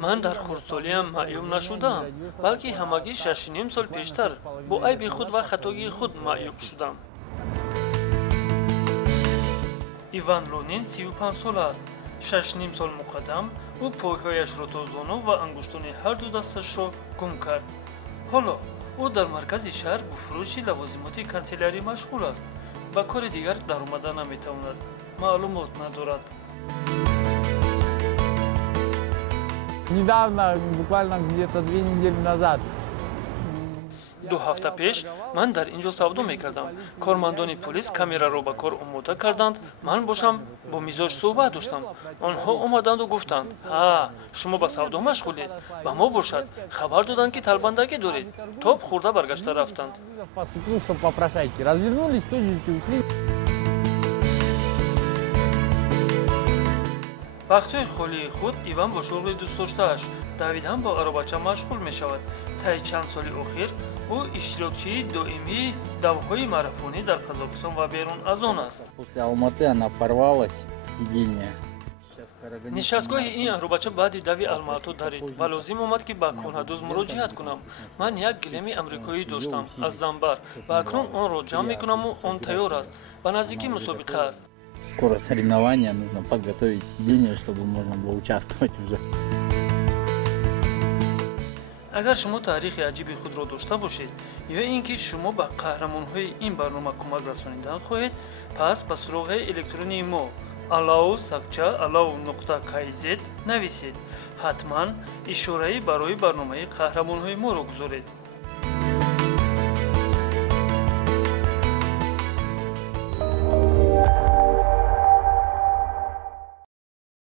ман дар хурдсолиам маъюб нашудам, балки ҳамагӣ 6.5 сол пештар бо айби худ ва хатогии худ маъюб шудам. иван Лунин 35 сол аст. 6.5 сол муқаддам ӯ пойҳояшро то зону ва ангуштони ҳарду дасташро гум кард. ҳоло ӯ дар маркази шаҳр бо фурӯши лавозимоти канселярӣ машғул аст. ба кори дигар даромада наметавонад. маълумот надорад. Недавно, буквально где-то 2 недели назад. 2 ҳафта пеш ман дар ин ҷо савдо мекардам. Кормандони полис камераро ба кор омода карданд. Ман бошам бо мизоҷ суҳбат доштам. онҳо омаданду гуфтанд: ҳа, шумо ба савдо машғулед, ба мо бошад. Хабар доданд ки талбандагӣ доред. Тоб хӯрда баргашта рафтанд. Постукнулся по прошайке, развернулись, тоже ушли. вақтҳои холии худ иван бо шуғли дӯстдоштааш давидан бо аробача машғул мешавад. таи чанд соли охир ӯ иштирокчии доимии давҳои марафонӣ дар Қазоқистон ва берун аз он аст. После Алматы она порвалась, сиденье. нишастгоҳи ин аробача баъди дави алмато дарид ва лозим омад ки ба конадӯз муроҷиат кунам. ман як гилеми амрикоӣ доштам аз занбар ва акнун онро ҷамъ мекунаму он тайёр аст. ба наздикӣ мусобиқа аст. Скоро соревнования, нужно подготовить сиденье, чтобы можно было участвовать уже. агар шумо таърихи аҷиби худро дошта бошед ё ин ки шумо ба қаҳрамонҳои ин барнома кӯмак расонидан хоҳед, пас ба суроғи электронии мо allow.kz нависед. ҳатман ишораи барои барномаи қаҳрамонҳои моро гузоред.